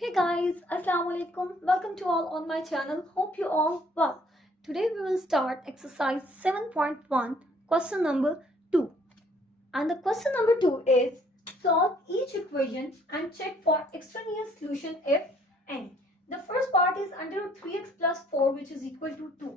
Hey guys, Assalamu alaikum. Welcome to all on my channel. Hope you all well. Today we will start exercise 7.1, question number 2. And the question number 2 is solve each equation and check for extraneous solution if any. The first part is under root 3x plus 4 which is equal to 2.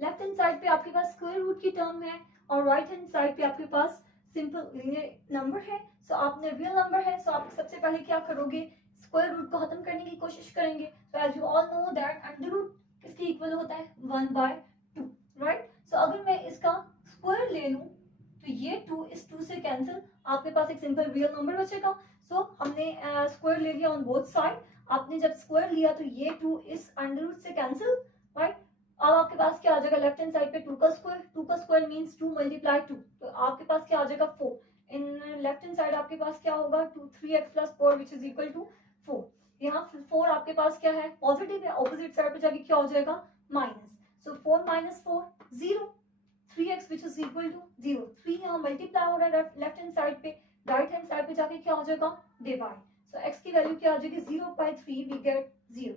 Left hand side पे आपके पास square root की term है और right hand side पे आपके पास simple linear number है. सो आपने रियल नंबर है, सो आप सबसे पहले क्या करोगे, स्क्वायर रूट को खत्म करने की कोशिश करेंगे. So as you all know that under root किसके इक्वल होता है 1/2, राइट. सो अगर मैं इसका स्क्वायर ले लूं तो ये 2 इस 2 से कैंसिल, आपके पास एक सिंपल रियल नंबर बचेगा. सो हमने स्क्वायर ले लिया ऑन बोथ साइड. आपने जब स्क्वायर लिया तो ये 2 इस अंडर रूट से कैंसिल, राइट. अब आपके पास क्या आ जाएगा, लेफ्ट हैंड साइड पे 2 का स्क्वायर मींस 2 मल्टीप्लाई 2, तो आपके पास क्या आ जाएगा 4. इन लेफ्ट हैंड साइड आपके पास क्या होगा 3x plus 4 which is equal to 4. यहाँ 4 आपके पास क्या है पॉजिटिव है, ऑपोजिट साइड पे जाके क्या हो जाएगा minus. So 4 minus 4 0, 3x which is equal to 0. 3 यहाँ मल्टीप्लाई हो रहा है लेफ्ट हैंड साइड पे, राइट हैंड साइड पे जाके क्या हो जाएगा डिवाइड. सो x की वैल्यू क्या आ जाएगी 0/3, वी गेट 0.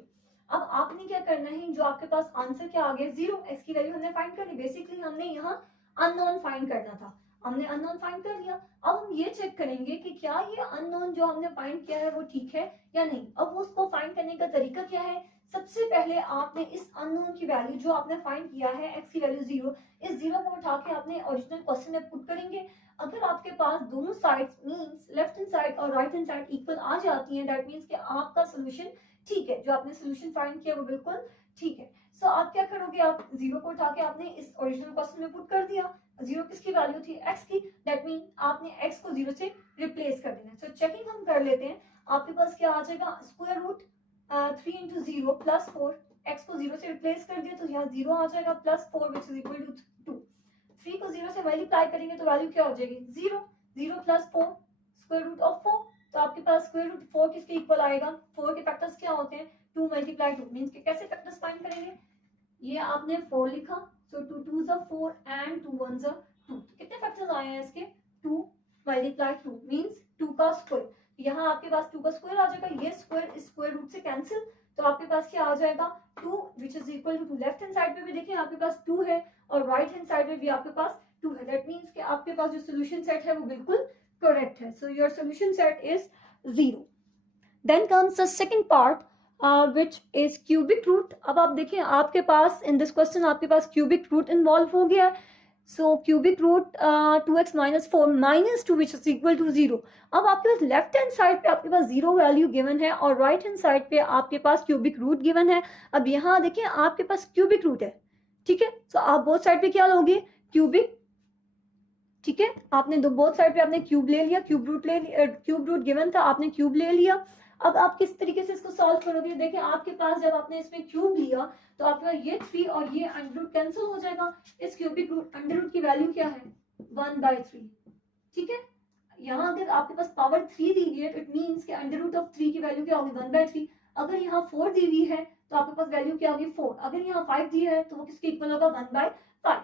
अब आपने क्या करना है, जो आपके पास आंसर क्या आ गया 0, x की वैल्यू हमने फाइंड करनी. बेसिकली हमने यहाँ अननोन फाइंड करना था, हमने अननोन फाइंड कर लिया. अब हम ये चेक करेंगे कि क्या ये अननोन जो हमने फाइंड किया है वो ठीक है या नहीं. अब उसको फाइंड करने का तरीका क्या है, सबसे पहले आपने इस अननोन की वैल्यू जो आपने फाइंड किया है x की वैल्यू 0, इस 0 को उठा के आपने ओरिजिनल क्वेश्चन में पुट करेंगे. अगर आपके पास दोनों sides means left hand side और राइट हैंड साइड इक्वल आ जाती हैं, दैट मींस कि आपका सोल्यूशन ठीक है, जो आपने सोल्यूशन फाइंड किया वो बिल्कुल ठीक है. सो आप क्या करोगे, आप 0 को उठा के आपने इस ओरिजिनल क्वेश्चन में पुट कर दिया. 0 किसकी वैल्यू थी x की, दैट मीन आपने x को 0 से रिप्लेस कर देना. सो चेकिंग हम कर लेते हैं. आपके पास क्या आ जाएगा square root 3 into 0 plus 4, x को 0 से रिप्लेस कर दिया तो यहाँ 0 आ जाएगा plus 4 which is equal to 2. 3 को 0 से मल्टीप्लाई करेंगे तो वैल्यू क्या हो जाएगी 0. 0 प्लस 4 स्क्वायर रूट ऑफ 4, तो आपके पास स्क्वायर रूट 4 किसके इक्वल आएगा, 4 के फैक्टर्स क्या होते हैं 2 मल्टीप्लाई 2, मींस के कैसे फैक्टर्स फाइंड करेंगे. ये आपने 4 लिखा, सो 2 2s are 4 and 2 1s are 2. तो कितने फैक्टर्स आए हैं इसके 2 मल्टीप्लाई 2 मींस 2 का स्क्वायर. यहाँ आपके पास 2 का स्क्वायर आ जाएगा, ये स्क्वायर स्क्वायर रूट से कैंसिल, तो आपके पास क्या आ जाएगा 2 which is equal to 2. Left hand side पे भी देखिए आपके पास 2 है और राइट हैंड साइड में भी आपके पास 2 है. दैट मींस कि आपके पास जो सोल्यूशन सेट है वो बिल्कुल करेक्ट है. So your solution set is 0. Then comes the second part which is cubic root. अब आप देखिए आपके पास इन दिस क्वेश्चन आपके पास क्यूबिक रूट इन्वॉल्व हो गया. So cubic root 2x minus 4 minus 2 which is equal to 0. अब आपके पास लेफ्ट हैंड साइड पे आपके पास 0 वैल्यू गिवन है और राइट हैंड साइड पे आपके पास क्यूबिक रूट गिवन है. अब यहाँ देखिए आपके पास क्यूबिक रूट है, ठीक है. सो आप बोथ साइड पे क्या लोगे क्यूबिक, ठीक है. आपने दो बोथ साइड पे आपने क्यूब ले लिया, क्यूब रूट गिवन था, आपने क्यूब ले लिया. अब आप किस तरीके से इसको सॉल्व करोगे, देखिए आपके पास जब आपने इसमें क्यूब लिया तो आपके पास ये 3 और ये अंडर रूट कैंसिल हो जाएगा. इस क्यूबिक रूट अंडर रूट की वैल्यू क्या है 1/3, ठीक है. यहाँ अगर आपके पास पावर 3 दी हुई है तो इट मींस कि अंडर रूट ऑफ 3 की वैल्यू क्या होगी 1/3. अगर यहाँ 4 दी हुई है तो आपके पास वैल्यू क्या होगी 4. अगर यहाँ 5 दी है तो वो किसके इक्वल होगा 1/5.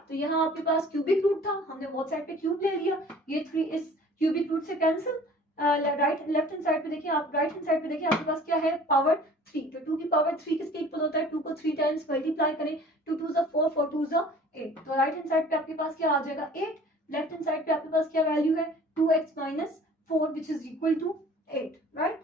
तो यहाँ आपके पास क्यूबिक रूट था, हमने बोथ साइड पे क्यूब ले लिया, ये 3 इस क्यूबिक रूट से cancel. Right left hand side पे देखिए, आप राइट हैंड साइड पे देखिए आपके पास क्या है पावर 3, तो 2 की पावर 3 किसके इक्वल होता है 2 को 3 टाइम्स मल्टीप्लाई करें, 2 2s are 4 4 2s are 8. तो राइट हैंड साइड पे आपके पास क्या आ जाएगा 8. लेफ्ट हैंड साइड पे आपके पास क्या वैल्यू है 2x minus 4 which is equal to 8, right.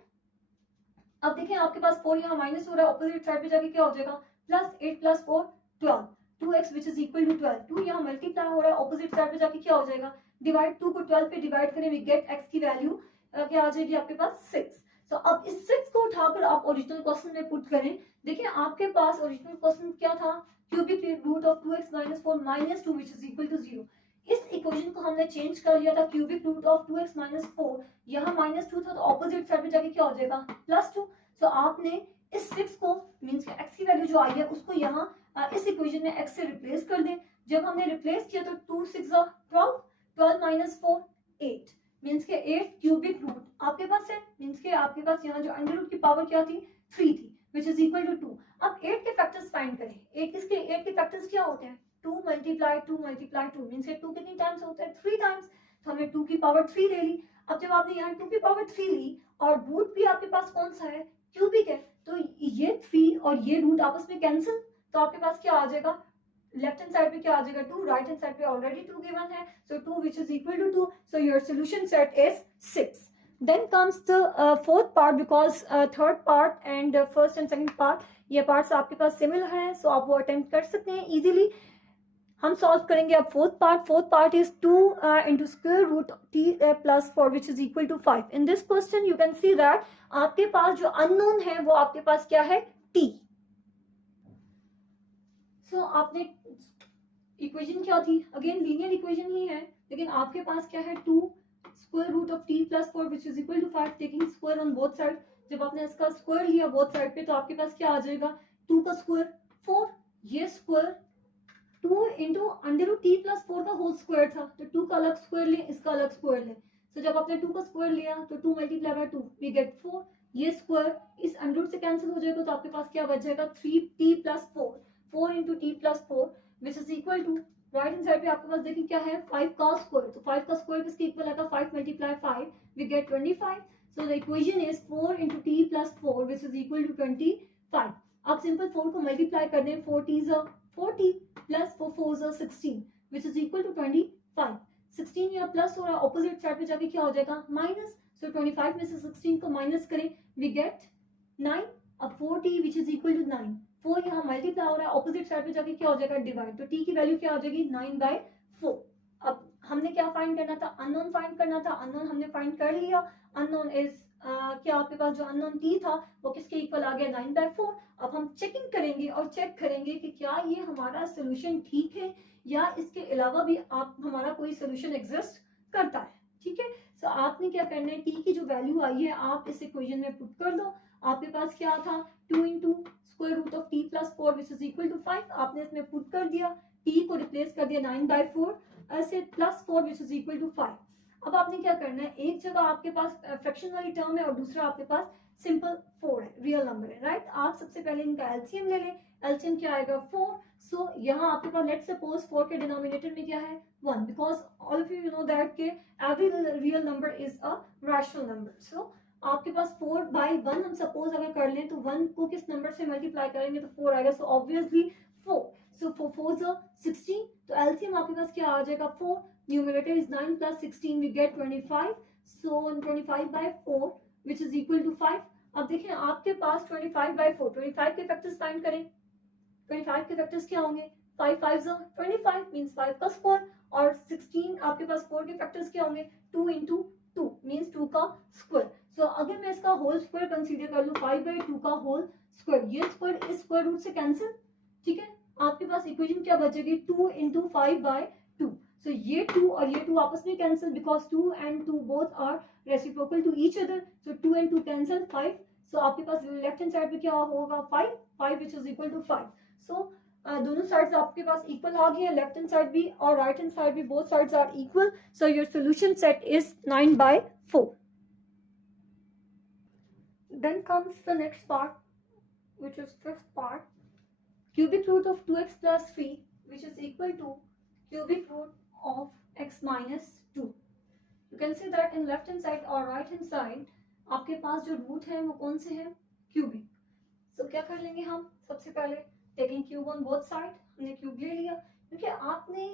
अब देखिए आपके पास 4 यहाँ माइनस हो रहा है, ऑपोजिट साइड पे जाके क्या हो जाएगा plus 8 plus 4 12, 2x which is equal to 12. 2 यहाँ मल्टीप्लाई हो रहा है, ऑपोजिट साइड पे जाके क्या हो जाएगा डिवाइड, 2 को 12 पे डिवाइड करें, वी गेट x की वैल्यू क्या आ जाएगी आपके पास 6. तो अब इस 6 को उठाकर आप ओरिजिनल क्वेश्चन में पुट करें. देखिए आपके पास ओरिजिनल क्वेश्चन क्या था cubic root of 2x minus 4 minus 2 which is equal to 0. इस इक्वेशन को हमने चेंज कर लिया था, cubic root of 2x minus 4, यहाँ माइनस 2 था तो ऑपोजिट साइड पे जाके क्या हो जाएगा प्लस 2. तो आपने इस 6 को मींस कि x की वैल्यू जो आई है उसको यहाँ इस इक्वेशन में x से रिप्लेस कर दें. जब हमने रिप्लेस किया तो 2 6 12, 12 माइनस 4 8, मींस के 8 क्यूबिक रूट आपके पास है, मींस के आपके पास यहाँ जो अंडर रूट की पावर क्या थी 3 थी विच इज इक्वल टू 2. अब 8 के फैक्टर्स फाइंड करें. 8 के फैक्टर्स क्या होते हैं 2 मल्टीप्लाई 2 मल्टीप्लाई 2, मींस के 2 कितनी टाइम्स होता है 3 टाइम्स, तो हमने 2 की पावर 3 ले ली. अब जब आपने यहाँ 2 की पावर 3 ली और रूट भी आपके पास कौन सा है क्यूबिक है, ये 3 और ये रूट आपस में कैंसिल, तो आपके पास क्या आ जाएगा, लेफ्ट हैंड साइड पे क्या आ जाएगा 2, राइट हैंड साइड पे ऑलरेडी 2 गिवन है, सो 2 which is equal to 2, so your solution set is 6. Then comes the fourth part, because third part and first and second part ये parts आपके पास similar है, so आप वो अटेम्प्ट कर सकते हैं इजीली. हम सॉल्व करेंगे अब fourth part is 2 into square root t plus 4 which is equal to 5. In this question you can see that आपके पास जो अननोन है वो आपके पास क्या है, t. So आपने इक्वेशन क्या थी, अगेन लीनियर इक्वेशन ही है, लेकिन आपके पास क्या है 2 square root of t plus 4 which is equal to 5, taking square on both side. जब आपने इसका स्क्वायर लिया बोथ साइड पे तो आपके पास क्या आ जाएगा, 2 का स्क्वायर 4, ये square 2 into under root t plus 4 का होल स्क्वायर था, तो 2 का अलग स्क्वायर लें, इसका अलग स्क्वायर लें. तो जब आपने 2 का स्क्वायर लिया तो 2 मल्टीप्लाई बाय 2 वी गेट 4, ये स्क्वायर इस अंडर रूट से कैंसिल हो जाएगा, तो आपके पास क्या बच जाएगा 3t plus 4, 4 into t plus 4 which is equal to, right hand side पे आपके पास देखिए क्या है 5 का स्क्वायर, तो 5 का स्क्वायर किसके इक्वल आएगा, 5 multiply 5 we get 25. So the equation is 4 into t plus 4 which is equal to 25. आप सिंपल 4 को मल्टीप्लाई कर दें, 4 t 40 plus 4 4 16 which is equal to 25. 16 यहाँ प्लस हो रहा है, ऑपोजिट साइड पे जाके क्या हो जाएगा माइनस, सो 25 में से 16 को माइनस करें वी गेट 9. अब 4t which is equal to 9, 4 यहाँ मल्टीप्लाई हो रहा है, ऑपोजिट साइड पे जाके क्या हो जाएगा डिवाइड, तो t की वैल्यू क्या हो जाएगी 9/4. अब हमने क्या फाइंड करना था, अननोन फाइंड करना था, अननोन हमने फाइंड कर लिया. अननोन इज क्या आपके पास जो अननोन t था वो किसके इक्वल आ गया 9/4. अब हम चेकिंग करेंगे और चेक करेंगे कि क्या ये हमारा सोल्यूशन ठीक है या इसके अलावा भी आप हमारा कोई सोल्यूशन एग्जिस्ट करता है. ठीक है, सो आपने क्या करना है, t की जो वैल्यू आई है आप इस इक्वेशन में पुट कर दो. आपके पास क्या था 2 into square root of t plus 4 which is equal to 5, आपने इसमें पुट कर दिया, t को रिप्लेस कर दिया 9/4 ऐसे plus 4 which is equal to 5. अब आपने क्या करना है, एक जगह आपके पास फ्रैक्शन वाली टर्म है और दूसरा आपके पास सिंपल 4 है, रियल नंबर है, राइट. आप सबसे पहले इनका एलसीएम ले लें, एलसीएम क्या आएगा 4. सो यहाँ आपके पास लेट्स सपोज 4 के डिनोमिनेटर में क्या है 1, because all of you know that के every real number is a rational number. So आपके पास 4/1 हम सपोज अगर कर लें तो 1 को किस नंबर से मल्टीप्लाई करेंगे तो 4 आएगा, सो ऑब्वियसली 4. सो 4 4 16, तो एलसीएम आपके पास क्या आ जाएगा 4, numerator is 9 plus 16 we get 25, so 25/4 which is equal to 5. अब देखें आपके पास 25/4, 25 के फैक्टर्स फाइंड करें, 25 के फैक्टर्स क्या होंगे 5 5 25 मींस 5 का स्क्वायर, और 16 आपके पास 4 के फैक्टर्स क्या होंगे 2 इंटू 2 मींस 2 का स्क्वायर. सो अगर मैं इसका होल स्क्वायर कंसीडर कर लूं 5/2 का होल स्क्वायर, ये स्क्वायर इस स्क्वायर रूट से कैंसिल. ठीक है, आपके पास इक्वेशन क्या बचेगी 2 इंटू 5/2. So ये 2 और ये 2 आपस में cancel, because 2 and 2 both are reciprocal to each other. So 2 and 2 cancel 5. So आपके पास लेफ्ट हैंड साइड पे क्या होगा 5 5 which is equal to 5. So दोनों साइड्स आपके पास इक्वल आ गई है, लेफ्ट हैंड साइड भी और राइट हैंड साइड भी, both sides are equal. So your solution set is 9/4. Then comes the next part, which is fifth part. Cubic root of 2x plus 3 which is equal to cubic root of x minus 2. You can see that in left hand side or right hand side आपके पास जो root है वो कौन से हैं cubic. सो क्या कर लेंगे हम, सबसे पहले taking cube on both side, हमने क्यूब ले लिया, क्योंकि आपने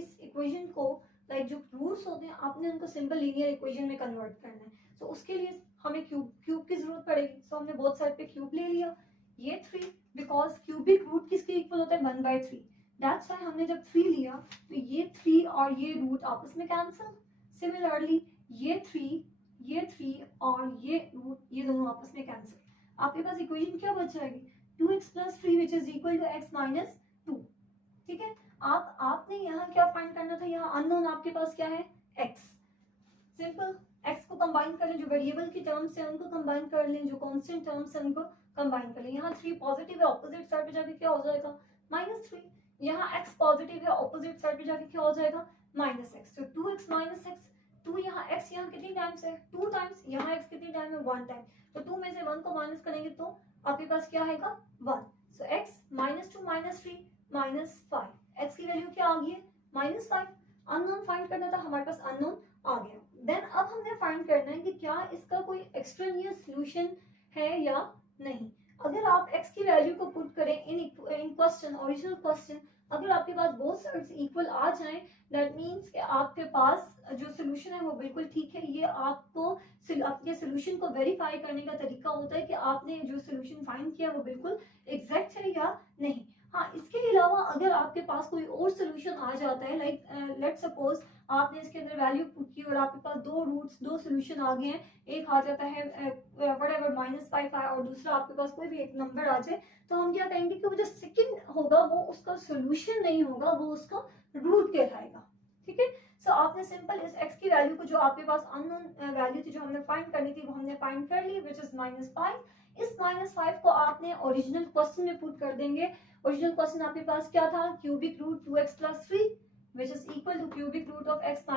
इस इक्वेशन को लाइक जो रूट्स होते हैं आपने उनको सिंपल लीनियर इक्वेशन में कन्वर्ट करना है. सो उसके लिए हमें क्यूब की जरूरत पड़ेगी. सो हमने बोथ साइड पे क्यूब ले लिया, ये 3 बिकॉज क्यूबिक रूट किसके इक्वल होता है 1/3. दैट्स व्हाई हमने जब 3 लिया तो ये 3 और ये रूट आपस में कैंसिल. सिमिलरली ये 3 और ये रूट ये दोनों आपस में कैंसिल. आपके पास इक्वेशन क्या बच जाएगी 2x plus 3 which is equal to x minus 2. ठीक है, आपने यहाँ क्या फाइंड करना था, यहाँ अननोन आपके पास क्या है x. सिंपल x को कंबाइन कर लें, जो वेरिएबल की टर्म्स है उनको कंबाइन कर लें, जो कांस्टेंट टर्म्स है उनको कंबाइन कर लें. यहाँ 3 पॉजिटिव है, ऑपोजिट साइड पे जाके क्या हो जाएगा -3. यहाँ x पॉजिटिव है, ऑपोजिट साइड पे जाके क्या हो जाएगा -x. तो 2x minus x, 2 यहाँ x यहाँ कितनी टाइम्स है 2 टाइम्स, यहाँ x कितनी टाइम है 1 टाइम. तो 2 में से 1 को माइनस करेंगे तो आपके पास क्या आएगा 1. सो x -2 -3 -5, x की वैल्यू क्या आ गई है -5. अननोन फाइंड करना था, हमारे पास अननोन आ गया. देन अब हमने फाइंड करना है कि क्या इसका कोई एक्सट्रेनियस सॉल्यूशन है या नहीं. अगर आप x की वैल्यू को पुट करें इन क्वेश्चन, ओरिजिनल क्वेश्चन, अगर आपके पास बोथ साइड्स इक्वल आ जाएं, दैट मीन्स कि आपके पास जो सोल्यूशन है वो बिल्कुल ठीक है। ये आपको आपके सोल्यूशन को वेरीफाई करने का तरीका होता है कि आपने जो सोल्यूशन फाइंड किया वो बिल्कुल एग्जैक्ट है या नहीं। हाँ, इसके अलावा अगर आपके पास कोई और सोल्यूशन आ जाता है, लाइक लेट सपोज आपने इसके अंदर वैल्यू पुट की और आपके पास दो रूट्स, दो सोल्यूशन आ गए हैं, एक आ जाता है व्हाटएवर -5 है और दूसरा आपके पास कोई भी एक नंबर आ जाए, तो हम क्या कहेंगे कि वो जो सेकंड होगा वो उसका सोल्यूशन नहीं होगा, वो उसका रूट कहलाएगा। ठीक है, सो आपने सिंपल इस x की वैल्यू को, जो आपके पास अननोन वैल्यू थी जो हमने फाइंड करनी थी, वो हमने फाइंड कर ली, विच इज -5। इस -5 को आपने ओरिजिनल क्वेश्चन में पुट कर देंगे। ओरिजिनल क्वेश्चन आपके पास क्या था, cubic root 2x + 3 which is equal to cubic root of x -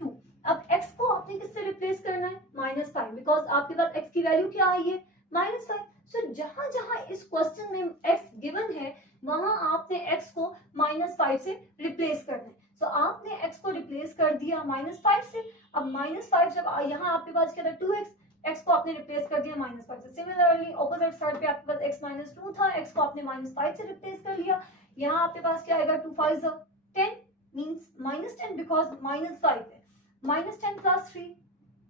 2। अब x को आपने किससे रिप्लेस करना है, -5, बिकॉज आपके पास x की वैल्यू क्या आई है, -5। सो जहां जहां इस क्वेश्चन में x गिवन है वहां आपने x को -5 से रिप्लेस करना है। सो आपने x को रिप्लेस कर दिया -5 से। अब -5 जब यहाँ आपके पास क्या था, 2x, x को आपने रिप्लेस कर दिया -5 से। सिमिलरली ऑपोजिट साइड पे आपके पास x - 2 था, x को आपने -5 से रिप्लेस कर लिया। यहाँ आपके पास क्या आएगा, 2 5 10 मीन्स -10, बिकॉज -5 है। -10 + 3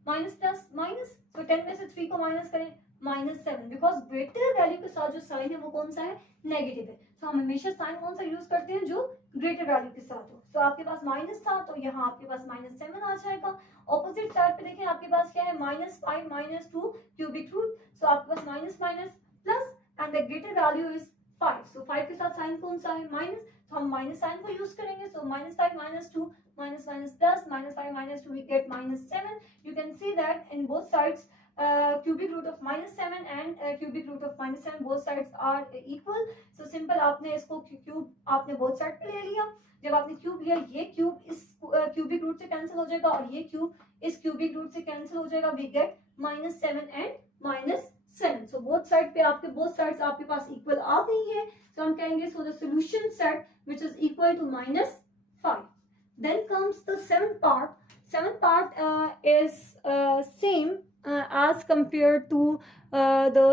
माइनस प्लस माइनस, तो 10 में से 3 को माइनस करें, -7, बिकॉज ग्रेटर वैल्यू के साथ जो साइन है वो कौन सा है, नेगेटिव है। तो हम हमेशा साइन कौन सा यूज करते हैं, जो ग्रेटर वैल्यू के साथ हो। तो आपके पास माइनस था तो यहाँ आपके पास -7 आ जाएगा। ऑपोजिट साइड पे देखें आपके पास क्या है, -5 - 2 क्यूबिक रूट। सो आपके पास minus minus plus and the greater value is 5। So 5 के साथ साइन कौन सा है, माइनस, तो हम माइनस साइन को यूज करेंगे। सो -5 - 2 minus minus plus -5 - 2 we get -7. You can see that in both sides cubic root of -7 and cubic root of -7 both sides are equal. So simple आपने इसको क्यूब आपने both side पे ले लिया। जब आपने क्यूब लिया, ये क्यूब इस क्यूबिक रूट से कैंसिल हो जाएगा और ये क्यूब इस क्यूबिक रूट से कैंसिल हो जाएगा। we get -7 and -7. So both side पे आपके both sides आपके पास equal आ गई है। So हम कहेंगे so the solution set which is equal to -5. Then comes the seventh part. Seventh part is same as compared to the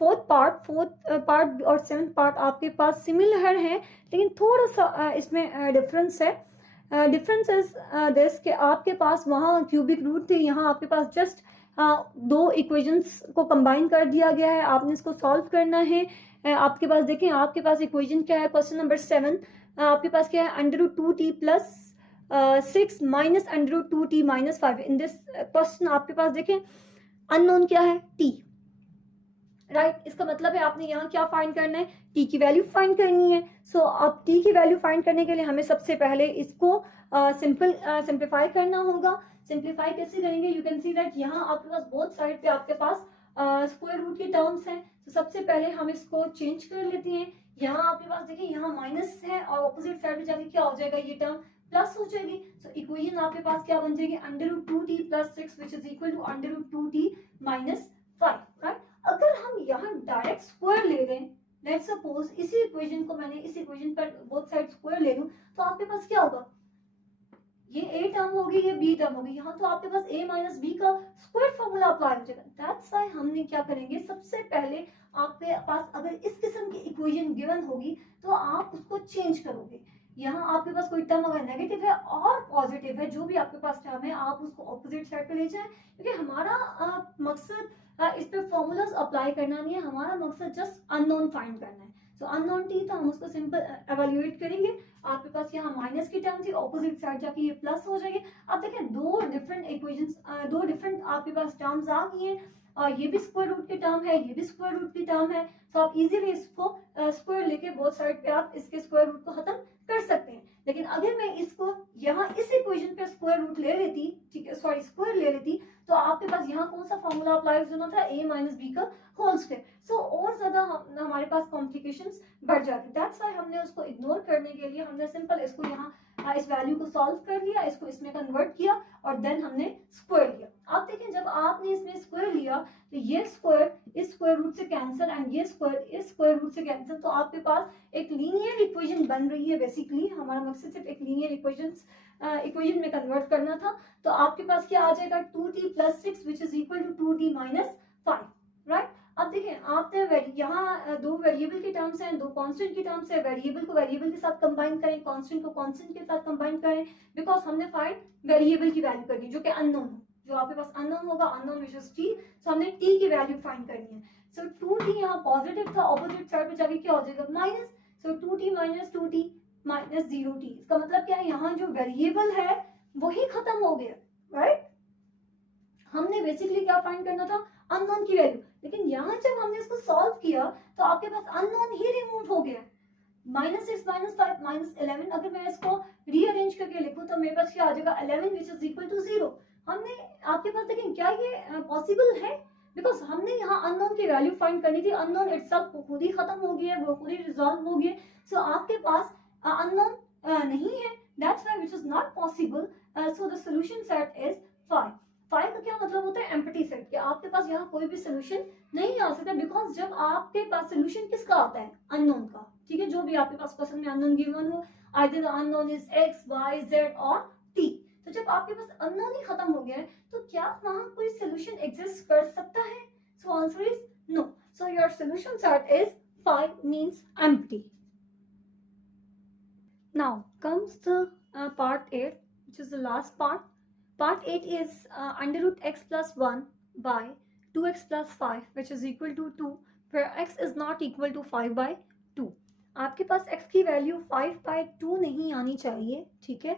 fourth part. Fourth part और seventh part आपके पास similar है, लेकिन थोड़ा सा इसमें difference है। डिफरेंस इज दिस कि आपके पास वहाँ क्यूबिक रूट थी, यहाँ आपके पास जस्ट दो इक्वेशंस को कंबाइन कर दिया गया है। आपने इसको सॉल्व करना है। आपके पास देखें, आपके पास इक्वेशन क्या है, क्वेश्चन नंबर 7 आपके पास क्या है, √2t + 6 minus √2t - 5। In this question आपके पास देखें अननोन क्या है, t, राइट। इसका मतलब है आपने यहाँ क्या फाइंड करना है, t की वैल्यू फाइंड करनी है। सो अब t की वैल्यू फाइंड करने के लिए हमें सबसे पहले इसको सिंप्लीफाई करना होगा। सिंप्लीफाई कैसे करेंगे, यू कैन सी दैट यहाँ आपके पास बोथ साइड पे आपके पास स्क्वायर रूट की टर्म्स हैं। तो सबसे पहले हम इसको चेंज कर लेते हैं। यहाँ आपके पास देखिए यहाँ माइनस है और ऑपोजिट साइड में जाके क्या हो जाएगा, ये टर्म प्लस हो जाएगी। सो इक्वेशन आपके पास क्या बन जाएगी, √2t + 6 which is equal to √2t - 5, right. अगर हम यहाँ डायरेक्ट स्क्वायर ले लें, लेट्स सपोज इसी इक्वेशन को मैंने इस इक्वेशन पर बोथ साइड स्क्वायर ले लूं, तो आपके पास क्या होगा, ये a टर्म होगी, ये b टर्म होगी। यहाँ तो आपके पास a - b का स्क्वायर फॉर्मूला अप्लाई हो जाएगा। दैट्स व्हाई हमने क्या करेंगे, सबसे पहले आपके पास अगर इस किस्म की इक्वेशन गिवन होगी तो आप उसको चेंज करोगे। यहाँ आपके पास कोई टर्म अगर नेगेटिव है और पॉजिटिव है, जो भी आपके पास टर्म है, आप उसको ऑपोजिट साइड पे ले जाएं, क्योंकि हमारा मकसद इस पे फॉर्मूलाज अप्लाई करना नहीं है, हमारा मकसद जस्ट अननोन फाइंड करना है। सो अननोन t तो हम उसको सिंपल एवेल्युएट करेंगे। आपके पास यहाँ माइनस की टर्म थी, ऑपोजिट साइड जाके ये प्लस हो जाएगी। अब देखें दो डिफरेंट इक्वेशंस, दो डिफरेंट आपके पास टर्म्स आ गई हैं, और ये भी स्क्वायर रूट की टर्म है, ये भी स्क्वायर रूट की टर्म है। तो आप इजीली इसको स्क्वायर लेके बोथ साइड पे आप इसके स्क्वायर रूट को खत्म कर सकते हैं। लेकिन अगर मैं इसको यहाँ इस इक्वेशन पे स्क्वायर रूट ले लेती, ठीक है, सॉरी स्क्वायर ले लेती, तो आपके पास यहाँ कौन सा फॉर्मूला अप्लाई होना था, a - b का होल स्क्वायर। सो और ज्यादा हमारे पास कॉम्प्लिकेशंस बढ़ जाती। दैट्स व्हाई हमने उसको इग्नोर करने के लिए हमने सिंपल इसको यहाँ इस वैल्यू को सॉल्व कर लिया, इसको इसमें कन्वर्ट किया और देन हमने स्क्वायर लिया। आप देखें जब आपने इसमें स्क्वायर लिया तो ये स्क्वायर इस स्क्वायर रूट से कैंसिल एंड ये स्क्वायर इस स्क्वायर रूट से कैंसिल, तो आपके पास एक लीनियर इक्वेशन बन रही है। बेसिकली हमारा मकसद सिर्फ एक लीनियर इक्वेशन में कन्वर्ट करना था। तो आपके पास क्या आ जाएगा, 2t + 6 which is equal to 2t - 5, right. अब देखें आपने यहाँ दो वेरिएबल के टर्म्स हैं, दो कांस्टेंट के टर्म्स है, वेरिएबल को वेरिएबल के साथ कंबाइन करें, कांस्टेंट को कांस्टेंट के साथ कंबाइन करें, बिकॉज हमने फाइंड वेरिएबल की वैल्यू करनी जो कि अननोन हो, जो आपके पास अननोन होगा, अननोन विच इज टी, सो हमने टी की वैल्यू फाइंड करनी है। सो 2t यहाँ पॉजिटिव था, ऑपोजिट साइड पे जाके क्या हो जाएगा माइनस, सो 2t minus 2t minus 0t, इसका मतलब क्या है यहाँ जो वेरिएबल है वही खत्म हो गया, राइट। हमने बेसिकली क्या फाइंड करना था, अननोन की वैल्यू, लेकिन यहाँ जब हमने इसको सॉल्व किया तो आपके पास अननोन ही रिमूव हो गया, -6 -5 -11। अगर मैं इसको रीअरेंज करके लिखूं तो मेरे पास क्या आ जाएगा 11 विच इज इक्वल टू 0। हमने आपके पास देखें क्या ये पॉसिबल है, बिकॉज हमने यहाँ अननोन की वैल्यू फाइंड करनी थी, अननोन इटसेल्फ खुद ही खत्म हो गया, वो खुद ही रिजॉल्व हो गया। सो आपके पास अननोन नहीं है, that's why which is not possible. So the solution set is 5। 5 का क्या मतलब होता है, एम्प्टी सेट, कि आपके पास यहाँ कोई भी सोल्यूशन नहीं आ सकता, बिकॉज जब आपके पास सोल्यूशन किसका आता है, अननोन का, ठीक है, जो भी आपके पास क्वेश्चन में अननोन गिवन हो, either the unknown is x y z और t। तो जब आपके पास अननोन ही खत्म हो गया है तो क्या वहां कोई सोल्यूशन एग्जिस्ट कर सकता है, so answer is no. So your solution set is 5 means empty. Now comes the part 8 which is the last part. Part 8 is under root x plus 1 by 2x plus 5 which is equal to 2, where x is not equal to 5 by 2. आपके पास x की value 5 by 2 नहीं आनी चाहिए, ठीक है।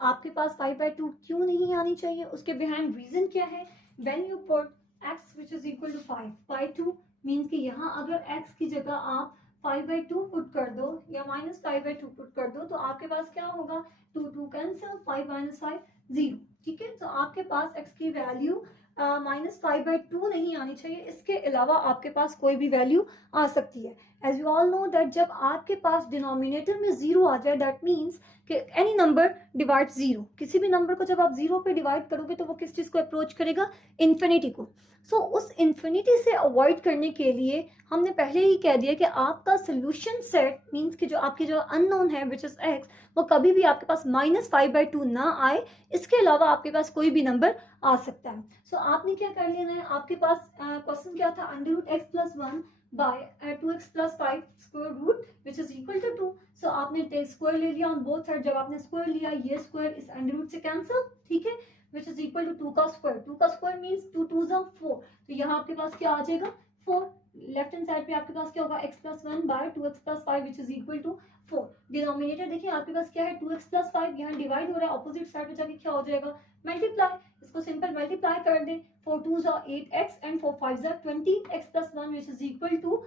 आपके पास 5 by 2 क्यों नहीं आनी चाहिए, उसके बिहाइंड रीजन क्या है। When you put x which is equal to 5 by 2 means कि यहाँ अगर x की जगह आप 5 by 2 पुट कर दो या -5 by 2 पुट कर दो तो आपके पास क्या होगा, 2 2 कैंसिल, 5 minus 5 0, ठीक है। तो आपके पास x की वैल्यू -5 by 2 नहीं आनी चाहिए, इसके अलावा आपके पास कोई भी वैल्यू आ सकती है। As you all know that जब आपके पास डिनोमिनेटर में 0 आ जाए दैट मीन्स कि एनी नंबर डिवाइड 0, किसी भी नंबर को जब आप 0 पे डिवाइड करोगे तो वो किस चीज़ को अप्रोच करेगा, इन्फिनिटी को। सो उस इन्फिनिटी से अवॉइड करने के लिए हमने पहले ही कह दिया कि आपका सोल्यूशन सेट मीन्स कि जो आपकी जो अननोन है विच इज x, वो कभी भी आपके पास -5 by 2 ना आए, इसके अलावा आपके पास कोई भी नंबर आ सकता है। सो आपने क्या कर लेना है, आपके पास क्वेश्चन क्या था, under root x plus 1 by 2x plus 5 square root which is equal to 2। So आपने स्क्वायर ले लिया ऑन बोथ साइड, जब आपने स्क्वायर लिया ये स्क्वायर इस अंडर रूट से कैंसिल, ठीक है, विच इज इक्वल टू 2 का स्क्वायर, 2 का स्क्वायर मीन्स 2 2s are 4, तो यहाँ आपके पास क्या आ जाएगा 4। लेफ्ट हैंड साइड पे आपके पास क्या होगा x plus 1 by 2x plus 5 which is equal to 4। Denominator देखिए आपके पास क्या है 2x plus 5, यहाँ डिवाइड हो रहा है, ऑपोजिट साइड पे जाके क्या हो जाएगा मल्टीप्लाई, इसको सिंपल मल्टीप्लाई कर दें, 4 2s are 8x and 4 5s are 20, x plus 1 which is equal to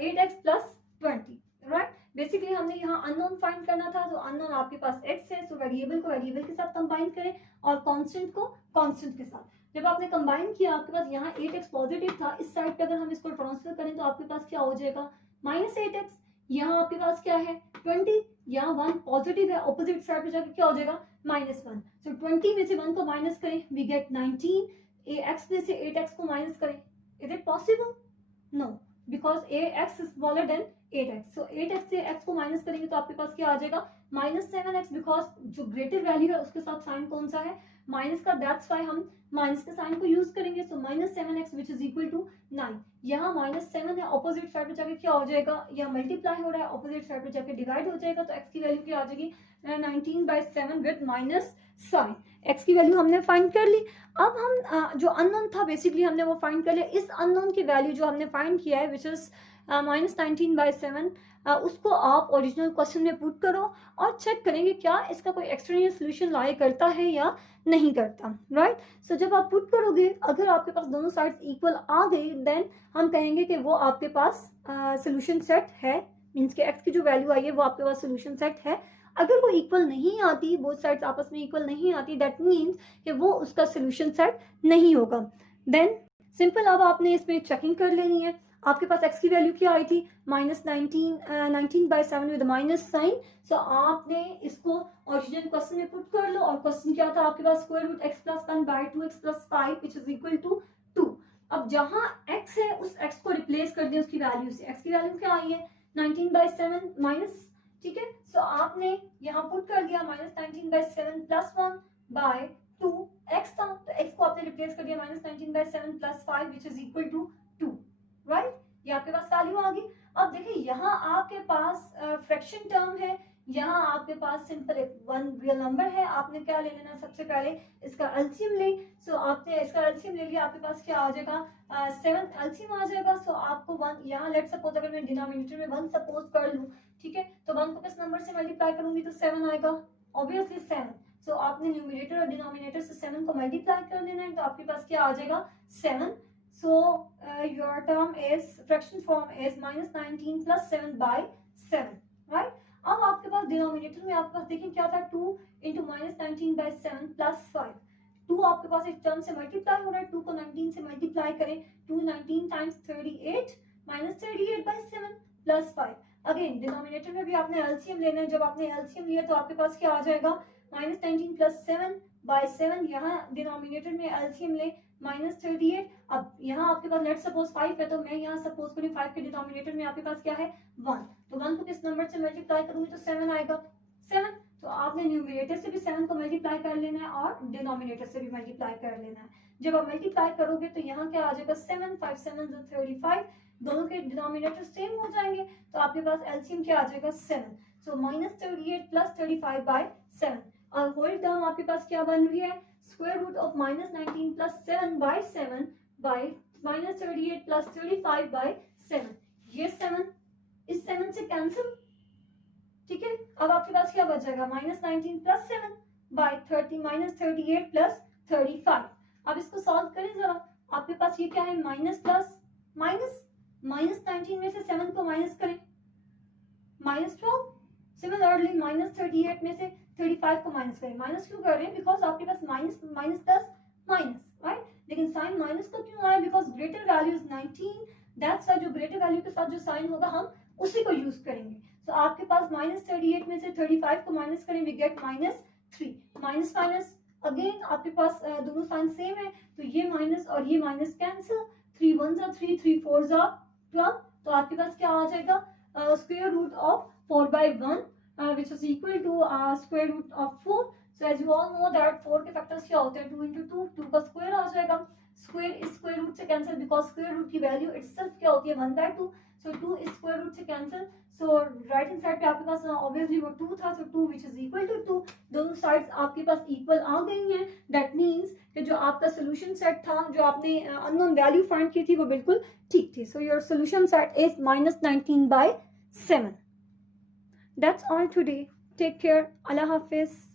8x plus 20, right. Basically हमने यहाँ अननोन फाइंड करना था, तो अननोन आपके पास x है, सो वेरिएबल को वेरिएबल के साथ कंबाइन करें और कांस्टेंट को कांस्टेंट के साथ। जब आपने कंबाइन किया आपके पास यहाँ 8x पॉजिटिव था, इस साइड पे अगर हम इसको ट्रांसफर करें तो आपके पास क्या हो जाएगा -8x, यहाँ आपके पास क्या है 20, यहाँ 1 पॉजिटिव है, ऑपोजिट साइड पे जाकर क्या हो जाएगा -1। सो 20 में से 1 को माइनस करें, वी गेट 19, x में से 8x को माइनस करें, is it possible, no, because x is smaller than 8x। So 8x से x को माइनस करेंगे तो आपके पास क्या आ जाएगा -7x, बिकॉज जो ग्रेटर वैल्यू है उसके साथ साइन कौन सा है माइनस का, दैट्स वाई हम माइनस के साइन को यूज करेंगे। So -7x which is equal to 9, यहाँ -7 है, ऑपोजिट साइड पे जाके क्या हो जाएगा, यहाँ मल्टीप्लाई हो रहा है, ऑपोजिट साइड पे जाके डिवाइड हो जाएगा, तो x की वैल्यू क्या आ जाएगी 19 by 7 with minus sign. x की वैल्यू हमने फाइंड कर ली। अब हम जो अननोन था बेसिकली हमने वो फाइंड कर लिया, इस अननोन की वैल्यू जो हमने फाइंड किया है विच इज -19 by 7, उसको आप ओरिजिनल क्वेश्चन में पुट करो और चेक करेंगे क्या इसका कोई एक्सट्रेनियस सोल्यूशन लाई करता है या नहीं करता, राइट। सो जब आप पुट करोगे अगर आपके पास दोनों साइड्स इक्वल आ गई देन हम कहेंगे कि वो आपके पास सोल्यूशन सेट है, मीन्स के x की जो वैल्यू आई है वो आपके पास सोल्यूशन सेट है। अगर वो इक्वल नहीं आती, बोथ साइड्स आपस में इक्वल नहीं आती, दैट मीन्स कि वो उसका सोल्यूशन सेट नहीं होगा। देन सिंपल अब आपने इसमें चेकिंग कर लेनी है, आपके पास x की वैल्यू क्या आई थी -19 by 7 विद माइनस साइन। सो आपने इसको ओरिजिनल क्वेश्चन में पुट कर लो और क्वेश्चन क्या था आपके पास square root x plus 1 by 2x plus 5 which is equal to 2। अब जहां x है उस x को रिप्लेस कर दें उसकी वैल्यू से, x की वैल्यू क्या आई है 19 by 7 माइनस, ठीक है। सो आपने यहाँ पुट कर दिया -19 by 7 plus 1 by 2 x था, तो x को आपने रिप्लेस कर दिया -19 by 7 plus 5 which is equal to 2। Right, ये आपके पास वैल्यू आ गई। अब देखिए यहाँ आपके पास फ्रैक्शन टर्म है, यहाँ आपके पास सिंपल एक वन रियल नंबर है। आपने क्या ले लेना, सबसे पहले इसका एलसीएम ले। सो आपने इसका एलसीएम ले लिया, आपके पास क्या आ जाएगा, 7 एलसीएम आ जाएगा। सो आपको 1 यहाँ लेट सपोज अगर मैं डिनोमिनेटर में 1 सपोज कर लूँ, ठीक है, तो 1 को किस नंबर से मल्टीप्लाई करूंगी तो 7 आएगा, ऑब्वियसली 7। सो आपने न्यूमरेटर और डिनोमिनेटर से 7 को मल्टीप्लाई कर देना है, तो आपके पास क्या आ जाएगा 7। So your term is fraction form is -19 plus 7 by 7, right? अब आपके पास डिनोमिनेटर में आपके पास देखिए क्या था, 2 into -19 by 7 plus 5। 2 आपके पास एक टर्म से मल्टीप्लाई हो रहा है, 2 को 19 से मल्टीप्लाई करें, 2 19 times 38 minus 38 by 7 plus 5। Again denominator में भी आपने एलसीएम लेना है, जब आपने एलसीएम लिया तो आपके पास क्या आ जाएगा, -19 plus 7 by 7। यहाँ डिनोमिनेटर में एलसीएम ले -38। अब यहाँ आपके पास लेट सपोज 5 है, तो मैं यहाँ सपोज करूँ 5 के डिनोमिनेटर में आपके पास क्या है 1, तो 1 को किस नंबर से मल्टीप्लाई करूंगी तो 7 आएगा, 7। तो आपने न्यूमरेटर से भी 7 को मल्टीप्लाई कर लेना है और डिनोमिनेटर से भी मल्टीप्लाई कर लेना है। जब आप मल्टीप्लाई करोगे तो यहाँ क्या आ जाएगा 7, 5 7 35, दोनों के डिनोमिनेटर सेम हो जाएंगे, तो आपके पास एलसीएम क्या आ जाएगा 7। सो -38 plus 35 by 7, और होल टर्म आपके पास क्या बन रही है, square root of -19 plus 7 by 7 by -38 plus 35 by 7। ये 7 इस 7 से कैंसिल, ठीक है। अब आपके पास क्या बच जाएगा, -19 plus 7 by -38 plus 35। अब इसको सॉल्व करें जरा, आपके पास ये क्या है, माइनस प्लस माइनस, -19 में से 7 को माइनस करें, -12। सिमिलरली -38 में से 35 को माइनस करें, माइनस क्यों कर रहे हैं, बिकॉज आपके पास minus minus plus minus, right. लेकिन साइन माइनस को क्यों आया, because greater value is 19, that's why जो ग्रेटर वैल्यू के साथ जो साइन होगा हम उसी को यूज करेंगे। सो आपके पास -38 में से 35 को माइनस करें, we get -3, minus minus again आपके पास दोनों साइन सेम है, तो ये माइनस और ये माइनस कैंसिल, 3 1 3 3 4 12, तो आपके पास क्या आ जाएगा, square root of 4 by 1, which is equal to square root of 4। So as you all know that 4 के फैक्टर्स क्या होते हैं, 2 into 2, 2 का स्क्वायर आ जाएगा, स्क्वायर इस स्क्वायर रूट से कैंसिल, बिकॉज स्क्वायर रूट की वैल्यू इटसेल्फ क्या होती है 1/2। सो 2 इस स्क्वायर रूट से कैंसिल, सो राइट हैंड साइड पे आपके पास ऑब्वियसली वो 2 था, सो 2 विच इज इक्वल टू 2, दोनों साइड्स आपके पास इक्वल आ गई हैं। दैट मीन्स कि जो आपका सोल्यूशन सेट था, जो आपने अननोन वैल्यू फाइंड की थी, वो बिल्कुल ठीक थी। सो your solution set is -19 by 7। That's all today. Take care. Allah Hafiz.